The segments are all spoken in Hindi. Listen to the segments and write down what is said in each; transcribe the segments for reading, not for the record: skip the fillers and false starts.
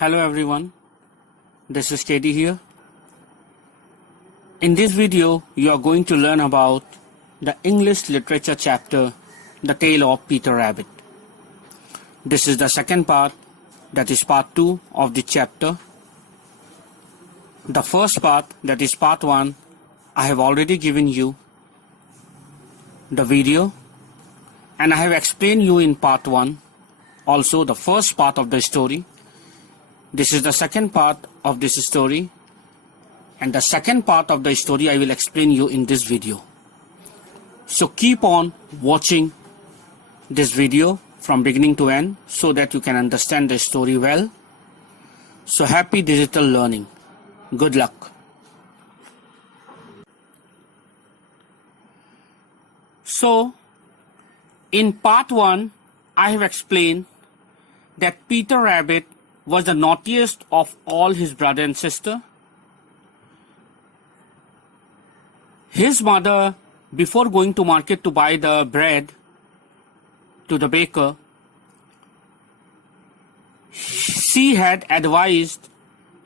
Hello everyone, this is Katie here. In this video, you are going to learn about the English literature chapter, The Tale of Peter Rabbit. This is the second part, that is part 2 of the chapter. The first part, that is part 1, I have already given you the video, and I have explained you in part 1 also the first part of the story. This is the second part of this story, and the second part of the story I will explain you in this video. So keep on watching this video from beginning to end so that you can understand the story well. So happy digital learning. Good luck. So in part 1 I have explained that Peter Rabbit was the naughtiest of all his brother and sister. His mother, before going to market to buy the bread to the baker, she had advised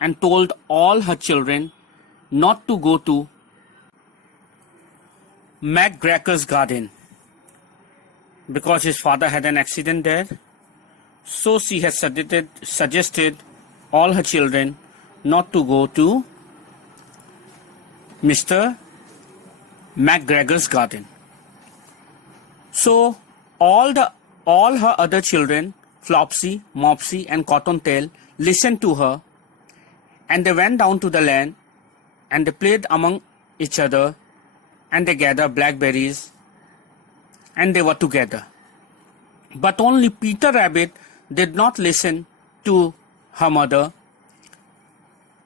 and told all her children not to go to McGregor's garden because his father had an accident there. So she has suggested all her children not to go to Mr. McGregor's garden. So all her other children, Flopsy, Mopsy and Cottontail, listened to her, and they went down to the land and they played among each other, and they gathered blackberries and they were together. But only Peter Rabbit did not listen to her mother,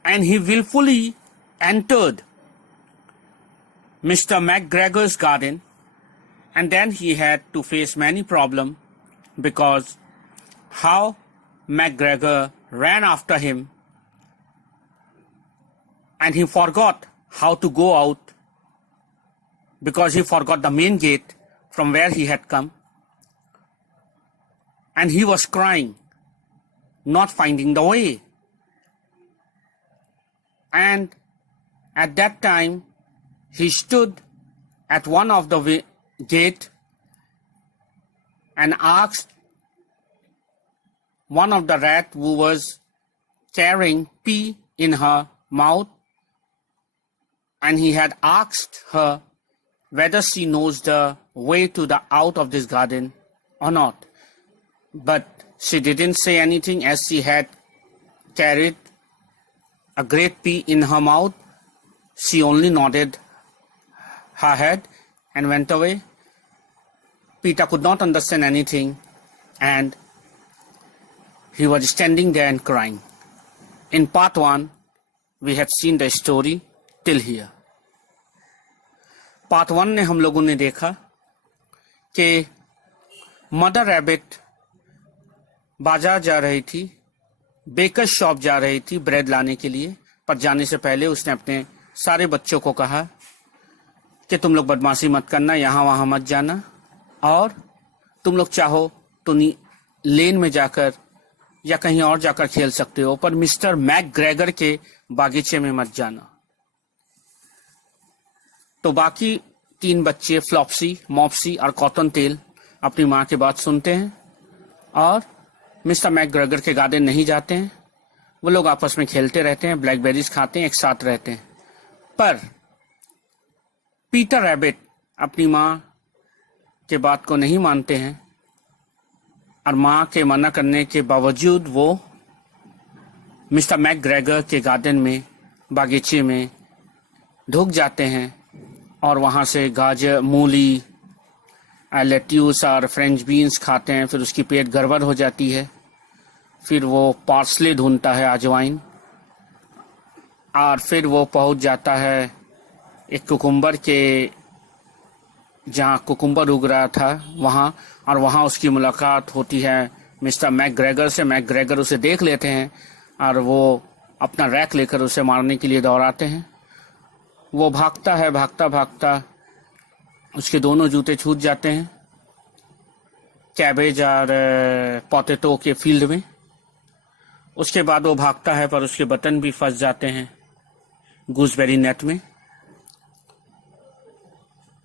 and he willfully entered Mr. McGregor's garden, and then he had to face many problems because how McGregor ran after him, and he forgot how to go out because he forgot the main gate from where he had come. And he was crying, not finding the way. And at that time, he stood at one of the gate and asked one of the rat who was carrying pea in her mouth, and he had asked her whether she knows the way to the out of this garden or not. But she didn't say anything, as she had carried a great pea in her mouth. She only nodded her head and went away. Peter could not understand anything, and he was standing there and crying. In part 1, we had seen the story till here. Part 1 ने हम लोगों ने देखा कि मदर रैबिट बाजार जा रही थी, बेकर शॉप जा रही थी ब्रेड लाने के लिए, पर जाने से पहले उसने अपने सारे बच्चों को कहा कि तुम लोग बदमाशी मत करना, यहाँ वहाँ मत जाना, और तुम लोग चाहो तो लेन में जाकर या कहीं और जाकर खेल सकते हो, पर मिस्टर मैकग्रेगर के बागीचे में मत जाना। तो बाकी 3 बच्चे फ्लॉप्सी, मॉप्सी और कॉटनटेल अपनी माँ की बात सुनते हैं और मिस्टर मैकग्रेगर के गार्डन नहीं जाते हैं। वो लोग आपस में खेलते रहते हैं, ब्लैकबेरीज खाते हैं, एक साथ रहते हैं। पर पीटर रैबिट अपनी माँ के बात को नहीं मानते हैं, और माँ के मना करने के बावजूद वो मिस्टर मैकग्रेगर के गार्डन में, बागीचे में ढुक जाते हैं, और वहाँ से गाजर, मूली, लेट्यूस और फ्रेंच बीन्स खाते हैं। फिर उसकी पेट गड़बड़ हो जाती है। फिर वो पार्सले ढूंढता है, अजवाइन, और फिर वो पहुंच जाता है एक कुकुम्बर के, जहाँ कुकुम्बर उग रहा था वहाँ, और वहाँ उसकी मुलाकात होती है मिस्टर मैकग्रेगर से। मैकग्रेगर उसे देख लेते हैं और वो अपना रैक लेकर उसे मारने के लिए दौड़ाते हैं। वो भागता है, भागता भागता उसके दोनों जूते छूट जाते हैं कैबेज और पोटैटो के फील्ड में, उसके बाद वो भागता है पर उसके बटन भी फंस जाते हैं गूसबेरी नेट में।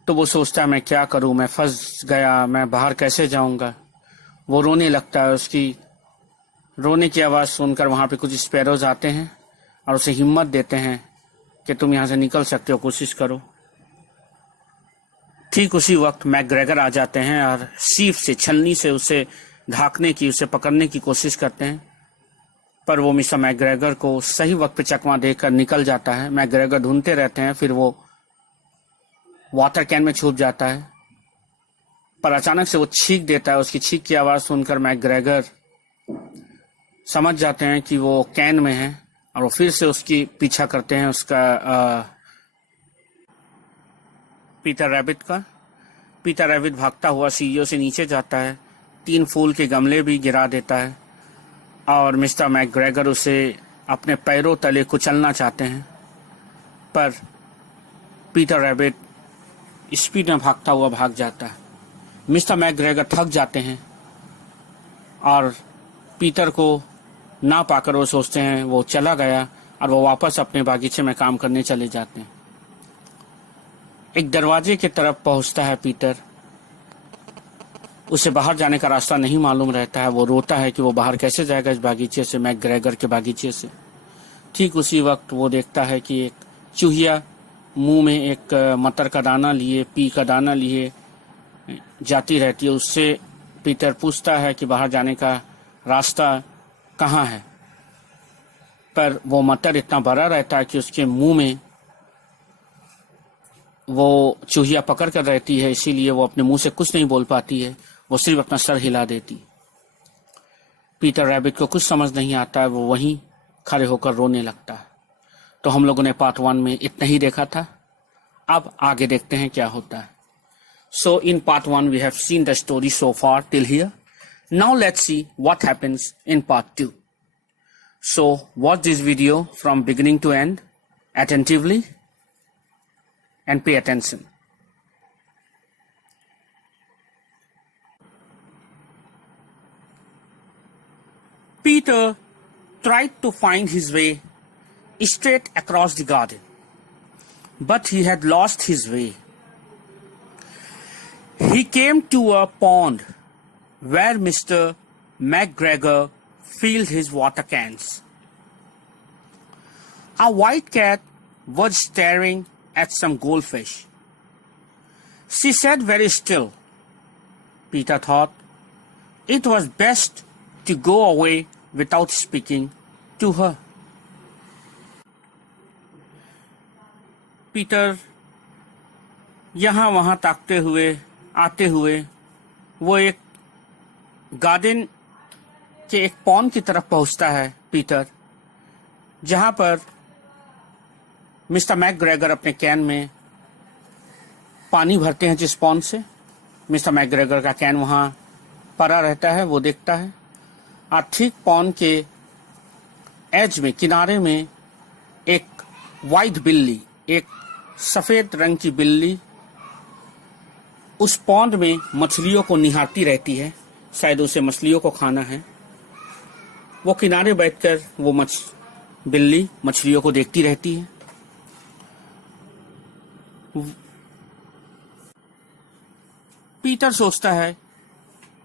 तो वो सोचता है मैं क्या करूं, मैं फंस गया, मैं बाहर कैसे जाऊंगा। वो रोने लगता है। उसकी रोने की आवाज़ सुनकर वहाँ पे कुछ स्पैरोज आते हैं और उसे हिम्मत देते हैं कि तुम यहाँ से निकल सकते हो, कोशिश करो। ठीक उसी वक्त मैकग्रेगर आ जाते हैं और सीप से, छलनी से उसे ढाकने की, उसे पकड़ने की कोशिश करते हैं। पर वो मिस्टर मैकग्रेगर को सही वक्त पे चकमा देकर निकल जाता है। मैकग्रेगर ढूंढते रहते हैं, फिर वो वाटर कैन में छुप जाता है। पर अचानक से वो छींक देता है। उसकी छींक की आवाज़ सुनकर मैकग्रेगर समझ जाते हैं कि वो कैन में है और वो फिर से उसकी पीछा करते हैं, उसका पीटर रैबिट का। पीटर रैबिट भागता हुआ सीढ़ियों से नीचे जाता है, 3 फूल के गमले भी गिरा देता है और मिस्टर मैकग्रेगर उसे अपने पैरों तले कुचलना चाहते हैं। पर पीटर रैबिट स्पीड में भागता हुआ भाग जाता है। मिस्टर मैकग्रेगर थक जाते हैं और पीटर को ना पाकर वो सोचते हैं वो चला गया और वो वापस अपने बागीचे में काम करने चले जाते हैं। एक दरवाजे की तरफ पहुंचता है पीटर। उसे बाहर जाने का रास्ता नहीं मालूम रहता है। वो रोता है कि वो बाहर कैसे जाएगा इस बागीचे से, मैकग्रेगर के बागीचे से। ठीक उसी वक्त वो देखता है कि एक चूहिया मुंह में एक मटर का दाना लिए, पी का दाना लिए जाती रहती है। उससे पीटर पूछता है कि बाहर जाने का रास्ता कहाँ है। पर वो मटर इतना बड़ा रहता है कि उसके मुंह में वो चूहिया पकड़ कर रहती है, इसीलिए वो अपने मुंह से कुछ नहीं बोल पाती है। वो सिर्फ अपना सर हिला देती। पीटर रैबिट को कुछ समझ नहीं आता है। वो वहीं खड़े होकर रोने लगता है। तो हम लोगों ने पार्ट 1 में इतना ही देखा था। अब आगे देखते हैं क्या होता है। So in part 1 we have seen the story so far till here. Now let's see what happens in part 2. So watch this video from beginning to end attentively and pay attention. Peter tried to find his way straight across the garden, but he had lost his way. He came to a pond where Mr. McGregor filled his water cans. A white cat was staring at some goldfish. She sat very still. Peter thought it was best to go away without speaking to her. Peter यहाँ वहाँ ताकते हुए, आते हुए वो एक गार्डन के एक पॉन्ड की तरफ पहुंचता है पीटर, जहां पर मिस्टर मैकग्रेगर अपने कैन में पानी भरते हैं। जिस पॉन्ड से मिस्टर मैकग्रेगर का कैन वहां पड़ा रहता है, वो देखता है। और ठीक पॉन्ड के एज में, किनारे में एक वाइट बिल्ली, एक सफेद रंग की बिल्ली उस पॉन्ड में मछलियों को निहारती रहती है। शायद उसे मछलियों को खाना है। वो किनारे बैठकर वो बिल्ली मछलियों को देखती रहती है। पीटर सोचता है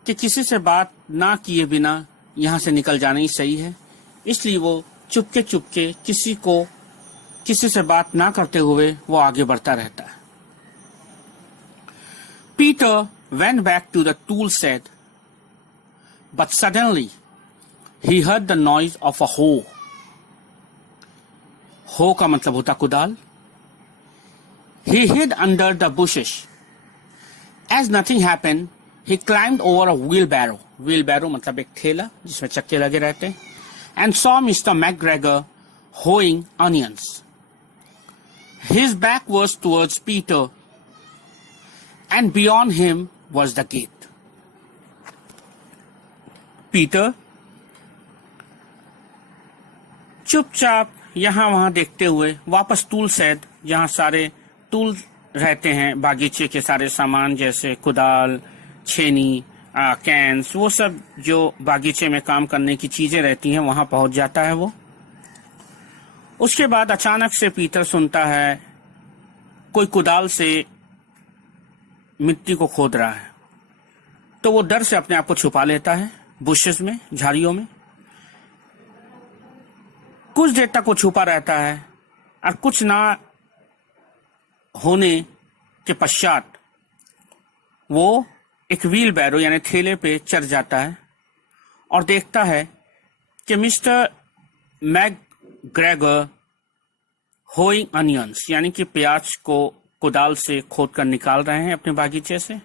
कि किसी से बात ना किए बिना यहाँ से निकल जाना ही सही है। इसलिए वो चुपके चुपके किसी से बात ना करते हुए वो आगे बढ़ता रहता है। Peter went back to the tool shed, but suddenly he heard the noise of a hoe. Hoe का मतलब होता कुदाल। He hid under the bushes. As nothing happened, he climbed over a wheelbarrow. Wheelbarrow मतलब एक ठेला जिसमें चक्के लगे रहते हैं, and saw Mr. McGregor hoeing onions. His back was towards Peter, and beyond him was the gate. Peter चुपचाप यहाँ वहाँ देखते हुए वापस टूल शेड, जहाँ सारे टूल रहते हैं, बागीचे के सारे सामान जैसे कुदाल, छेनी, कैंस, वो सब जो बागीचे में काम करने की चीजें रहती हैं वहां पहुंच जाता है वो। उसके बाद अचानक से पीटर सुनता है कोई कुदाल से मिट्टी को खोद रहा है, तो वो डर से अपने आप को छुपा लेता है बुशेस में, झाड़ियों में। कुछ देर तक वो छुपा रहता है और कुछ ना होने के पश्चात वो एक व्हील बैरो यानी ठेले पे चढ़ जाता है और देखता है कि मिस्टर मैकग्रेगर होइंग अनियंस यानी कि प्याज को कुदाल से खोद कर निकाल रहे हैं अपने बागीचे से।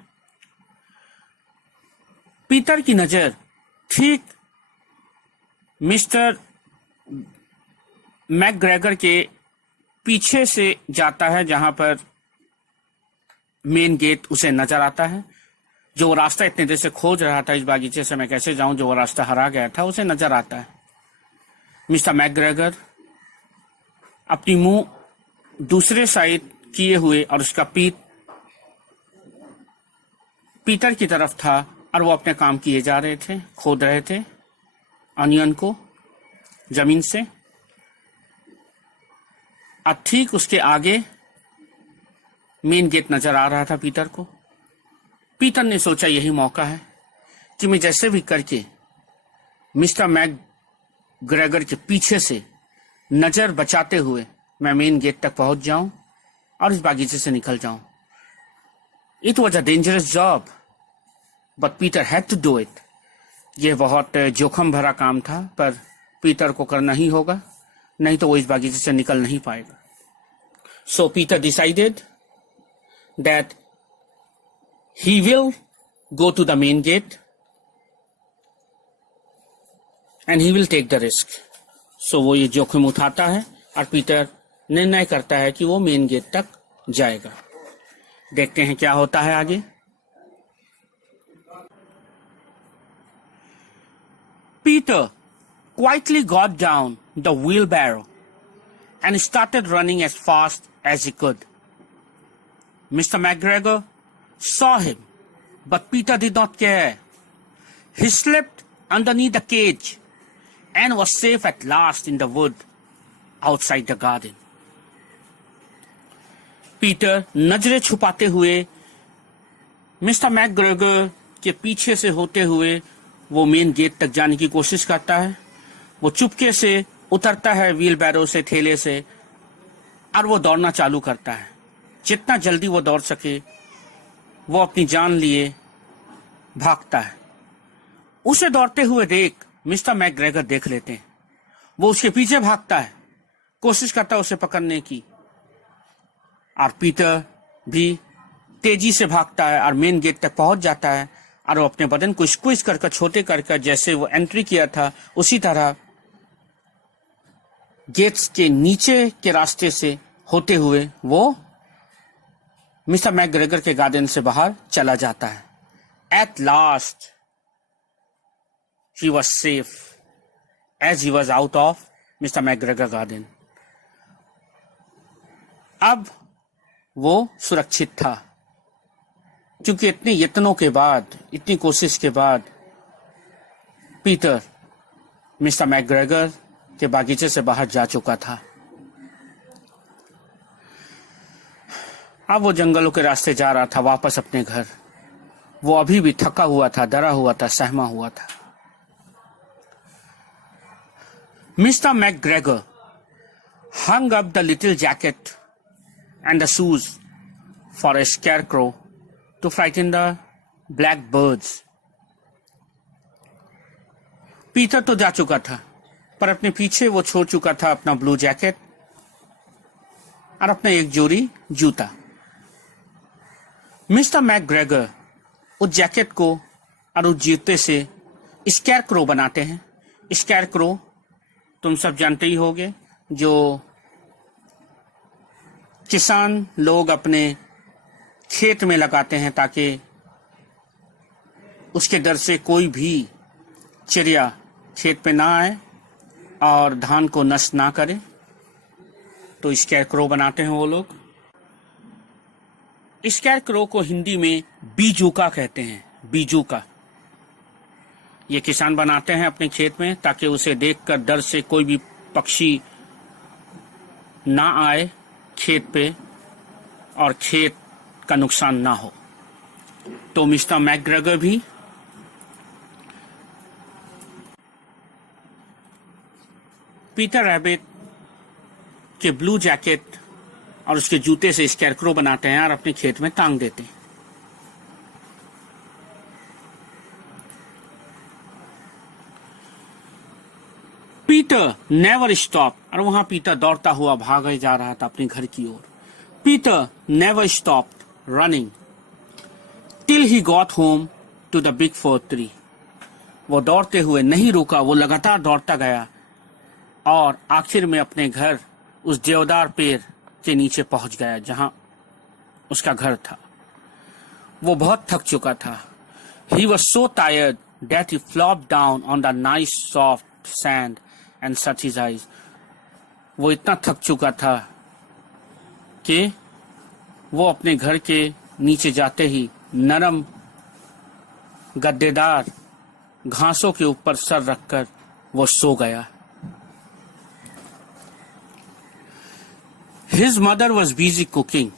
पीटर की नजर ठीक मिस्टर मैकग्रेगर के पीछे से जाता है, जहां पर मेन गेट उसे नजर आता है। जो वो रास्ता इतने देर से खोज रहा था, इस बागीचे से मैं कैसे जाऊं, जो वो रास्ता हरा गया था, उसे नजर आता है। मिस्टर मैकग्रेगर अपनी मुंह दूसरे साइड किए हुए और उसका पीठ पीटर की तरफ था और वो अपने काम किए जा रहे थे, खोद रहे थे अनियन को जमीन से। अब ठीक उसके आगे मेन गेट नजर आ रहा था पीटर को। पीटर ने सोचा यही मौका है कि मैं जैसे भी करके मिस्टर मैकग्रेगर के पीछे से नजर बचाते हुए मैं मेन गेट तक पहुंच जाऊं और इस बागीचे से निकल जाऊं। It was a dangerous job but Peter had to do it. यह बहुत जोखिम भरा काम था, पर पीटर को करना ही होगा, नहीं तो वो इस बागीचे से निकल नहीं पाएगा। So Peter decided that he will go to the main gate and he will take the risk. So वो ये जोखिम उठाता है और पीटर निर्णय करता है कि वो मेन गेट तक जाएगा। देखते हैं क्या होता है आगे। Peter quietly got down the wheelbarrow and started running as fast as he could. Mr. McGregor saw him, but Peter did not care. He slipped underneath the cage and was safe at last in the wood outside the garden. Peter नजरें छुपाते हुए मिस्टर मैकग्रेगर के पीछे से होते हुए वो मेन गेट तक जाने की कोशिश करता है। वो चुपके से उतरता है व्हील बैरो से, ठेले से, और वो दौड़ना चालू करता है। जितना जल्दी वो दौड़ सके वो अपनी जान लिए भागता है। उसे दौड़ते हुए देख मिस्टर मैकग्रेगर देख लेते हैं। वो उसके पीछे भागता है, कोशिश करता है उसे पकड़ने की, और पीटर भी तेजी से भागता है और मेन गेट तक पहुंच जाता है और वो अपने बदन को स्क्वीज कर छोटे कर जैसे वो एंट्री किया था उसी तरह गेट्स के नीचे के रास्ते से होते हुए वो मिस्टर मैकग्रेगर के गार्डन से बाहर चला जाता है। At last he was safe as he was out of mister McGregor garden. अब वो सुरक्षित था, क्योंकि इतने यत्नों के बाद, इतनी कोशिश के बाद पीटर मिस्टर मैकग्रेगर के बागीचे से बाहर जा चुका था। अब वो जंगलों के रास्ते जा रहा था वापस अपने घर। वो अभी भी थका हुआ था, डरा हुआ था, सहमा हुआ था। Mister McGregor hung up the little jacket and the shoes for a scarecrow to frighten the black birds. Peter तो जा चुका था, पर अपने पीछे वो छोड़ चुका था अपना ब्लू जैकेट और अपना एक जोड़ी जूता। मिस्टर मैकग्रेगर उस जैकेट को और उस जूते से स्कैरक्रो बनाते हैं। स्कैरक्रो तुम सब जानते ही होगे, जो किसान लोग अपने खेत में लगाते हैं ताकि उसके डर से कोई भी चिड़िया खेत पे ना आए और धान को नष्ट ना करे, तो स्कैरक्रो बनाते हैं वो लोग। स्कैरक्रो को हिंदी में बीजूका कहते हैं, बीजूका। ये किसान बनाते हैं अपने खेत में ताकि उसे देखकर डर से कोई भी पक्षी ना आए खेत पे और खेत का नुकसान ना हो। तो मिस्टर मैकग्रेगर भी पीटर रैबिट के ब्लू जैकेट और उसके जूते से स्कैरक्रो बनाते हैं और अपने खेत में टांग देते हैं। पीटर नेवर स्टॉप, और वहां पीटर दौड़ता हुआ भाग जा रहा था अपने घर की ओर। Peter never stop running till he got home to the big fir tree. वो दौड़ते हुए नहीं रुका, वो लगातार दौड़ता गया और आखिर में अपने घर उस देवदार पेड़ के नीचे पहुंच गया जहां उसका घर था। वो बहुत थक चुका था। He was so tired that he flopped down on the nice soft sand and shut his eyes. वो इतना थक चुका था कि वो अपने घर के नीचे जाते ही नरम गद्देदार घासों के ऊपर सर रखकर वो सो गया। His mother was busy cooking.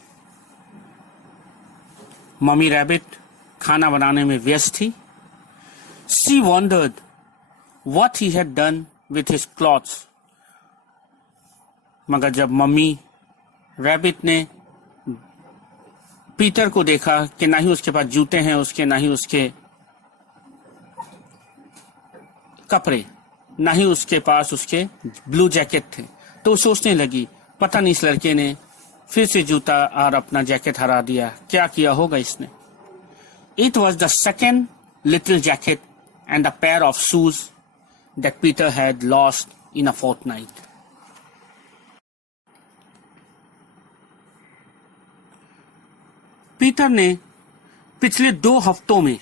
Mummy rabbit खाना बनाने में व्यस्त थी। She wondered what he had done with his clothes. मगर जब मम्मी रैबिट ने पीटर को देखा कि ना ही उसके पास जूते हैं उसके, ना ही उसके कपड़े, ना ही उसके पास उसके ब्लू जैकेट थे, तो सोचने लगी पता नहीं इस लड़के ने फिर से जूता और अपना जैकेट हरा दिया, क्या किया होगा इसने। It was the second little jacket and a pair of shoes that Peter had lost in a fortnight. Peter ने पिछले 2 हफ्तों में,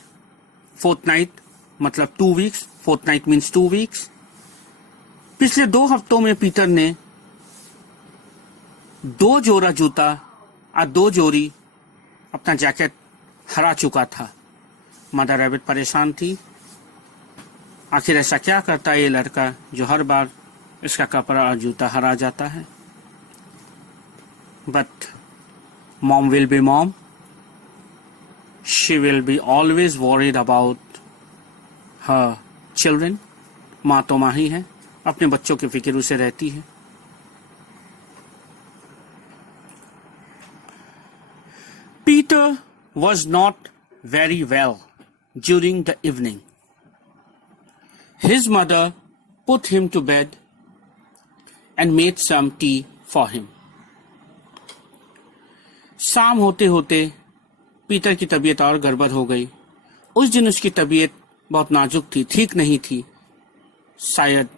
फोर्टनाइट मतलब 2 वीक्स, फोर्टनाइट मीन्स 2 वीक्स, पिछले 2 हफ्तों में पीटर ने 2 जोड़ा जूता और 2 जोड़ी अपना जैकेट हरा चुका था। मदर रैबिट परेशान थी, आखिर ऐसा क्या करता है ये लड़का जो हर बार इसका कपड़ा और जूता हरा जाता है। But mom will be mom, she will be always worried about her children. माँ तो माँ ही है, अपने बच्चों की फिक्र उसे रहती है। Peter was not very well during the evening. His mother put him to bed and made some tea for him. शाम होते होते पीटर की तबीयत और गड़बड़ हो गई। उस दिन उसकी तबीयत बहुत नाजुक थी, ठीक नहीं थी। शायद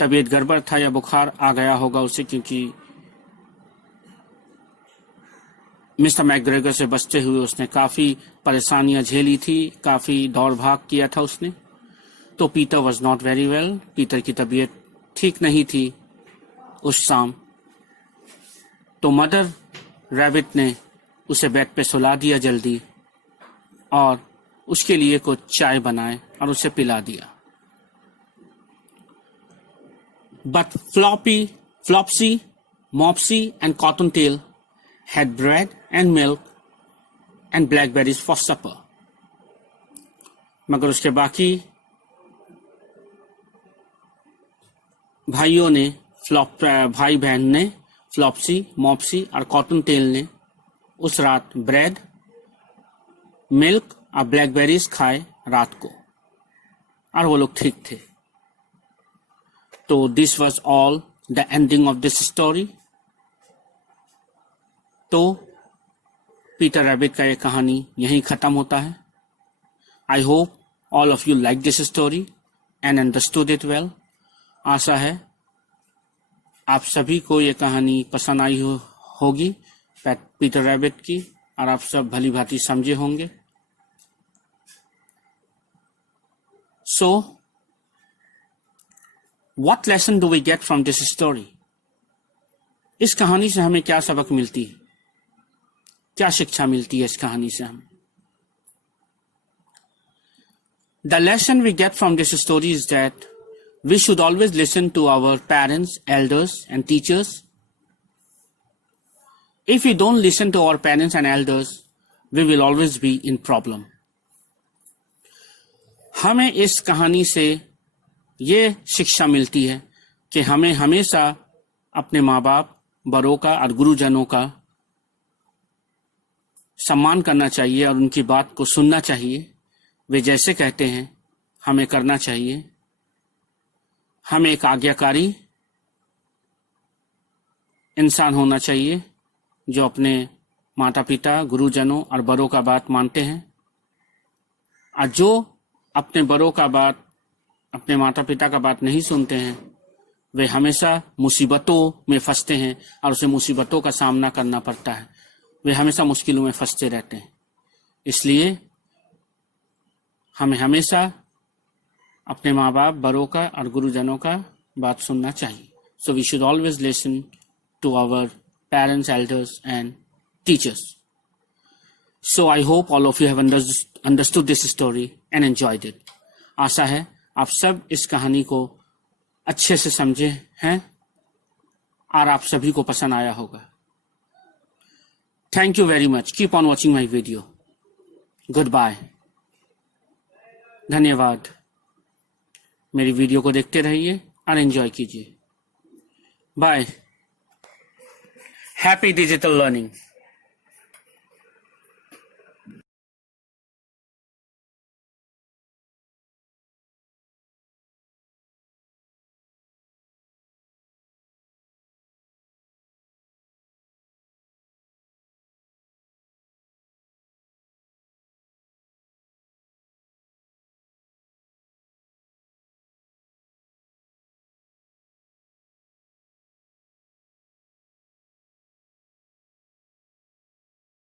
तबीयत गड़बड़ था या बुखार आ गया होगा उसे, क्योंकि मिस्टर मैकग्रेगर से बचते हुए उसने काफ़ी परेशानियां झेली थी, काफ़ी दौड़ भाग किया था उसने। तो Peter was not very well, Peter की तबीयत ठीक नहीं थी उस शाम। तो मदर रैबिट ने उसे बेड पे सुला दिया जल्दी और उसके लिए कुछ चाय बनाए और उसे पिला दिया। But Flopsy, Mopsy and Cottontail had bread and milk and blackberries for supper. मगर उसके बाकी भाई बहन ने, फ्लॉप्सी, मॉप्सी और कॉटन टेल ने उस रात ब्रेड, मिल्क और ब्लैकबेरीज खाए रात को, और वो लोग ठीक थे। तो this was all the ending of this story. तो पीटर रैबिट का ये कहानी यहीं ख़त्म होता है। I hope all of you like this story and understood it well. आशा है आप सभी को ये कहानी पसंद आई होगी पीटर रैबिट की, और आप सब भली भांति समझे होंगे। So what lesson do we get from this story? इस कहानी से हमें क्या सबक मिलती है, क्या शिक्षा मिलती है इस कहानी से हमें? The lesson we get from this story is that we should always listen to our parents, elders and teachers. If we don't listen to our parents and elders, we will always be in problem. हमें इस कहानी से ये शिक्षा मिलती है कि हमें हमेशा अपने माँ बाप, बड़ों का और गुरुजनों का सम्मान करना चाहिए और उनकी बात को सुनना चाहिए। वे जैसे कहते हैं हमें करना चाहिए। हमें एक आज्ञाकारी इंसान होना चाहिए जो अपने माता पिता, गुरुजनों और बड़ों का बात मानते हैं, और जो अपने बड़ों का बात, अपने माता पिता का बात नहीं सुनते हैं, वे हमेशा मुसीबतों में फंसते हैं और उसे मुसीबतों का सामना करना पड़ता है। वे हमेशा मुश्किलों में फंसते रहते हैं। इसलिए हमें हमेशा अपने माँ बाप, बड़ों का और गुरुजनों का बात सुनना चाहिए। So we should always listen to our parents, elders and teachers. So I hope all of you have understood this story and enjoyed it. आशा है आप सब इस कहानी को अच्छे से समझे हैं और आप सभी को पसंद आया होगा। Thank you very much. Keep on watching my video. Goodbye. धन्यवाद। मेरी वीडियो को देखते रहिए और एंजॉय कीजिए। बाय। Happy digital learning.